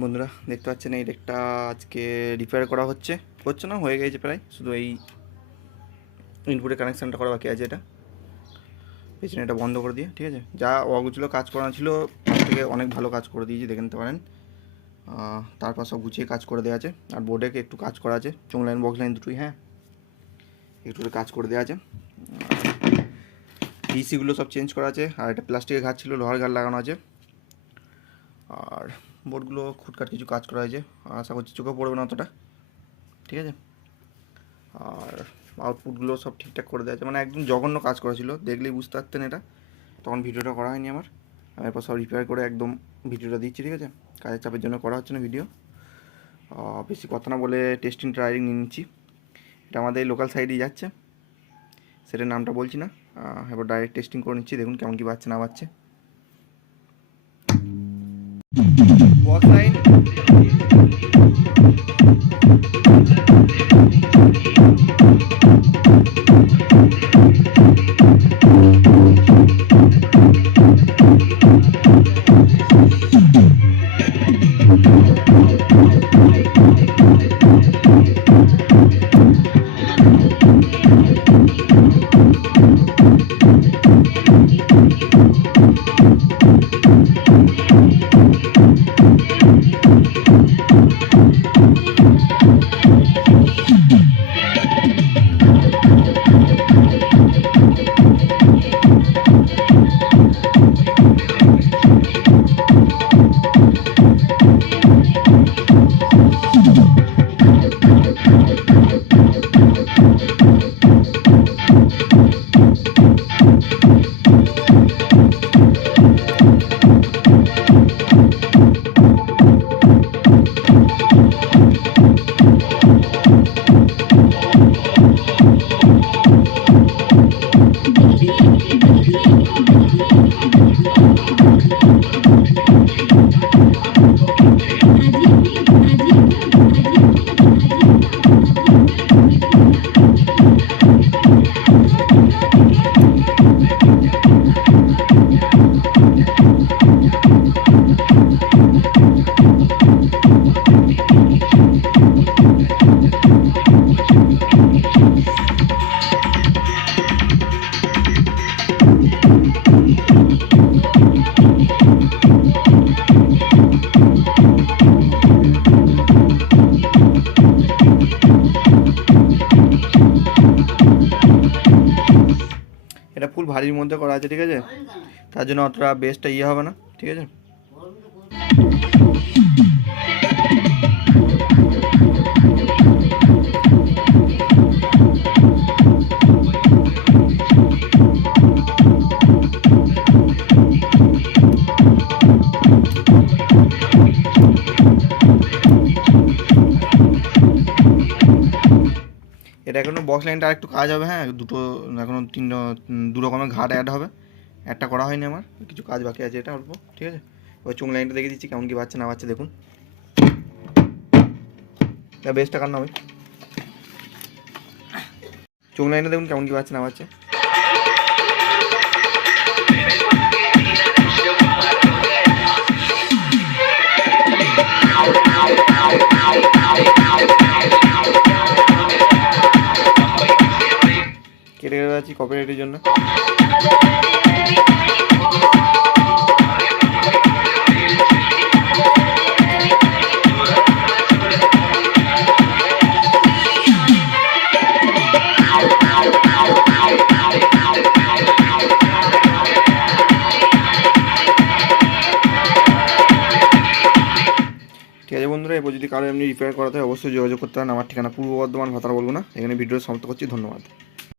বন্ধুরা দেখতে পাচ্ছেন এই ডেকটা আজকে রিপেয়ার করা হচ্ছে না, হয়ে গেছে প্রায়, শুধু এই ইনপুটের কানেকশানটা করা বাকি আছে। এটা পেছনে এটা বন্ধ করে দিয়ে, ঠিক আছে, যা অগুছিলো কাজ করানো ছিল তার থেকে অনেক ভালো কাজ করে দিয়েছি, দেখে নিতে পারেন। তারপর সব গুছিয়ে কাজ করে দেওয়া আছে, আর বোর্ডেকে একটু কাজ করা আছে, চোং লাইন বক্স লাইন দুটোই, হ্যাঁ, একটু কাজ করে দেওয়া আছে। পিসিগুলো সব চেঞ্জ করা আছে, আর একটা প্লাস্টিকের ঘাট ছিল, লোহার ঘাট লাগানো আছে। আর বোর্ডগুলো খুটখাট কিছু কাজ করা হয়েছে, আশা করছি চোখে পড়বে না অতটা, ঠিক আছে। আর আউটপুটগুলো সব ঠিকঠাক করে দেওয়া আছে, মানে একদম জঘন্য কাজ করা ছিল, দেখলেই বুঝতে পারতেন এটা। তখন ভিডিওটা করা হয়নি আমার, এরপর সব রিপেয়ার করে একদম ভিডিওটা দিচ্ছি, ঠিক আছে। কাজের চাপের জন্য করা হচ্ছে না ভিডিও, বেশি কথা না বলে টেস্টিং ট্রায়ালিং নিয়ে নিচ্ছি। এটা আমাদের লোকাল সাইডেই যাচ্ছে, সেটার নামটা বলছি না। এবার ডাইরেক্ট টেস্টিং করে নিচ্ছি, দেখুন কেমন কী বাজছে না বাজছে। বক্স লাইন এটা ফুল ভারীর মধ্যে করা আছে, ঠিক আছে, তার জন্য অতটা বেসটা হবে না, ঠিক আছে। এটা এখনো বক্স লাইনটা একটু কাজ হবে, হ্যাঁ, দুটো এখনো দু রকমের ঘাট অ্যাড হবে, একটা করা হয়নি আমার, কিছু কাজ বাকি আছে, এটা অল্প, ঠিক আছে। ওই চোং লাইনটা দেখে দিচ্ছি কেমন কি বাচ্চা না বাচ্চা, দেখুন বেস্টটা কার না হবে, চোং লাইনটা দেখুন কেমন কি বাচ্চা না বাচ্চা। কেটে কেটে যাচ্ছি কপিরাইটের জন্য। ঠিক আছে বন্ধুরা, এরপর যদি কারো এমনি রিপেয়ার করাতে হয় অবশ্যই যোগাযোগ করতে পারেন। আমার ঠিকানা পূর্ব বর্ধমান, ভাতার বলবো না। এখানে ভিডিও সমাপ্ত করছি, ধন্যবাদ।